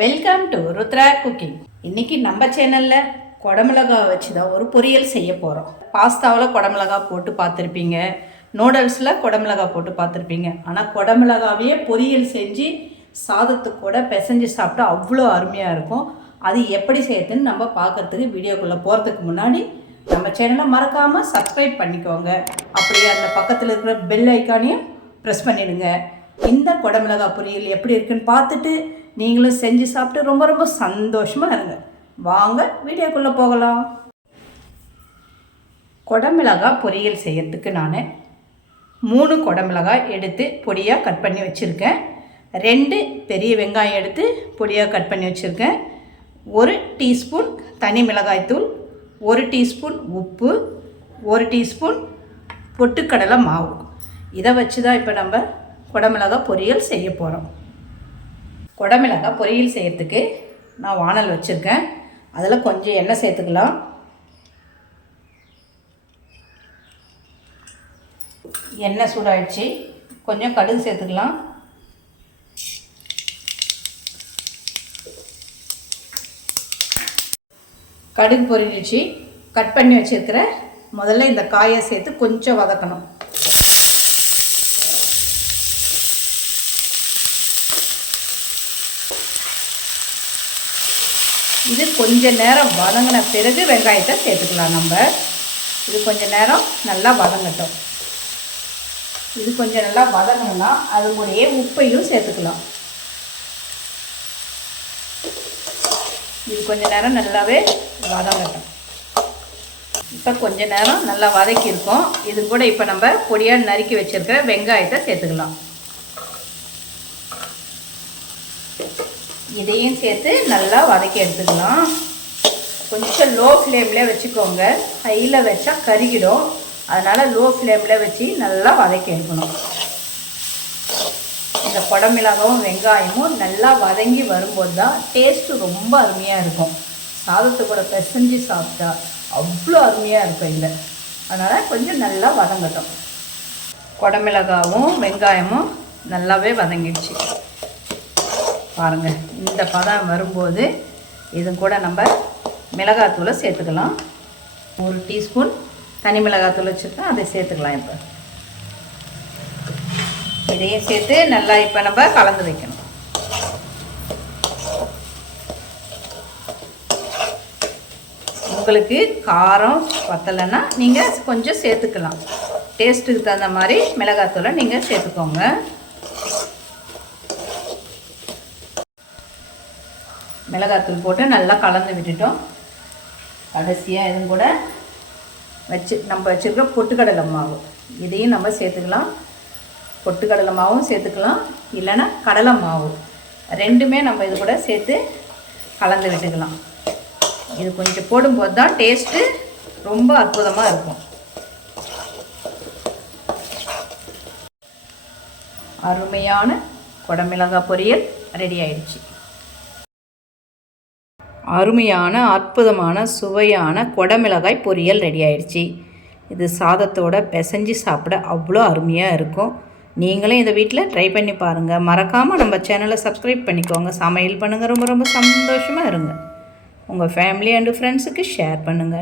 Welcome to Rudra cooking. இன்றைக்கி நம்ம சேனலில் குடமிளகாய் வச்சு தான் ஒரு பொரியல் செய்ய போகிறோம். பாஸ்தாவில் குடமிளகாய் போட்டு பார்த்துருப்பீங்க, நூடுல்ஸில் குடமிளகாய் போட்டு பார்த்துருப்பீங்க. ஆனால் குடமிளகாவையே பொரியல் செஞ்சு சாதத்துக்கு கூட பிசைஞ்சு சாப்பிட்டா அவ்வளோ அருமையாக இருக்கும். அது எப்படி செய்யறதுன்னு நம்ம பார்க்குறதுக்கு வீடியோக்குள்ளே போகிறதுக்கு முன்னாடி நம்ம சேனலை மறக்காமல் சப்ஸ்கிரைப் பண்ணிக்கோங்க. அப்படியே அந்த பக்கத்தில் இருக்கிற பெல் ஐக்கானையும் ப்ரெஸ் பண்ணிடுங்க. இந்த குடமிளகாய் பொரியல் எப்படி இருக்குன்னு பார்த்துட்டு நீங்களும் செஞ்சு சாப்பிட்டு ரொம்ப ரொம்ப சந்தோஷமாக இருங்க. வாங்க வீடியோக்குள்ளே போகலாம். குடமிளகாய் பொரியல் செய்யறதுக்கு நான் 3 குடமிளகாய் எடுத்து பொடியாக கட் பண்ணி வச்சுருக்கேன். 2 பெரிய வெங்காயம் எடுத்து பொடியாக கட் பண்ணி வச்சுருக்கேன். 1 டீஸ்பூன் தனி மிளகாய்த்தூள், 1 டீஸ்பூன் உப்பு, 1 டீஸ்பூன் பொட்டுக்கடலை மாவு. இதை வச்சு தான் இப்போ நம்ம குடமிளகாய் பொரியல் செய்ய போகிறோம். குடமிளகாய் பொரியல் செய்யறதுக்கு நான் வானல் வச்சுருக்கேன். அதில் கொஞ்சம் எண்ணெய் சேர்த்துக்கலாம். எண்ணெய் சூடாகிடுச்சு. கொஞ்சம் கடுகு சேர்த்துக்கலாம். கடுகு பொரிஞ்சிச்சு. கட் பண்ணி வச்சுருக்கிற முதல்ல இந்த காயை சேர்த்து கொஞ்சம் வதக்கணும். இது கொஞ்சம் நேரம் வதங்கின பிறகு வெங்காயத்தை சேர்த்துக்கலாம். இது கொஞ்சம் நேரம் நல்லா வதங்கட்டும். இது கொஞ்சம் நல்லா வதங்கணும்னா அது கூடயே உப்பையும் சேர்த்துக்கலாம். இது கொஞ்சம் நேரம் நல்லாவே வதங்கட்டும். இப்போ கொஞ்சம் நேரம் நல்லா வதக்கியிருக்கோம். இது கூட இப்போ நம்ம பொடியாக நறுக்கி வச்சுருக்கிற வெங்காயத்தை சேர்த்துக்கலாம். இதையும் சேர்த்து நல்லா வதக்கி எடுத்துக்கலாம். கொஞ்சம் லோ ஃப்ளேமில் வச்சுக்கோங்க. ஹையில் வச்சா கருகிடும். அதனால் லோ ஃப்ளேமில் வச்சு நல்லா வதக்கி எடுக்கணும். இந்த குடமிளகாவும் வெங்காயமும் நல்லா வதங்கி வரும்போது தான் டேஸ்ட்டு ரொம்ப அருமையாக இருக்கும். சாதத்தை கூட பிசைஞ்சு சாப்பிட்டா அவ்வளோ அருமையாக இருக்கும் இந்த. அதனால் கொஞ்சம் நல்லா வதங்கட்டும். குடமிளகாவும் வெங்காயமும் நல்லாவே வதங்கிடுச்சு பாருங்கள். இந்த பதம் வரும்போது இது கூட நம்ம மிளகாத்தூளை சேர்த்துக்கலாம். 1 டீஸ்பூன் தனி மிளகாத்தூள் வச்சுருக்கோம், அதை சேர்த்துக்கலாம். இப்போ இதையும் சேர்த்து நல்லா இப்போ நம்ம கலந்து வைக்கணும். உங்களுக்கு காரம் பத்தலைன்னா நீங்கள் கொஞ்சம் சேர்த்துக்கலாம். டேஸ்ட்டுக்கு தகுந்த மாதிரி மிளகாத்தூளை நீங்கள் சேர்த்துக்கோங்க. மிளகாத்தூள் போட்டு நல்லா கலந்து விட்டுட்டோம். கடைசியாக இதுவும் கூட நம்ம வச்சுருக்க பொட்டுக்கடலை மாவு இதையும் நம்ம சேர்த்துக்கலாம். பொட்டுக்கடலை மாவும் சேர்த்துக்கலாம், இல்லைன்னா கடலை மாவு, ரெண்டுமே நம்ம இது கூட சேர்த்து கலந்து விட்டுக்கலாம். இது கொஞ்சம் போடும்போது தான் டேஸ்ட்டு ரொம்ப அற்புதமாக இருக்கும். அருமையான குடமிளகாய் பொரியல் ரெடி ஆயிடுச்சு. அருமையான அற்புதமான சுவையான குடமிளகாய் பொரியல் ரெடி ஆயிடுச்சு. இது சாதத்தோட பிசைஞ்சு சாப்பிட அவ்வளோ அருமையாக இருக்கும். நீங்களும் இந்த வீட்டில் ட்ரை பண்ணி பாருங்கள். மறக்காமல் நம்ம சேனலை சப்ஸ்கிரைப் பண்ணிக்கோங்க. சமையல் பண்ணுங்கள். ரொம்ப ரொம்ப சந்தோஷமாக இருங்க. உங்கள் ஃபேமிலி அண்டு ஃப்ரெண்ட்ஸுக்கு ஷேர் பண்ணுங்கள்.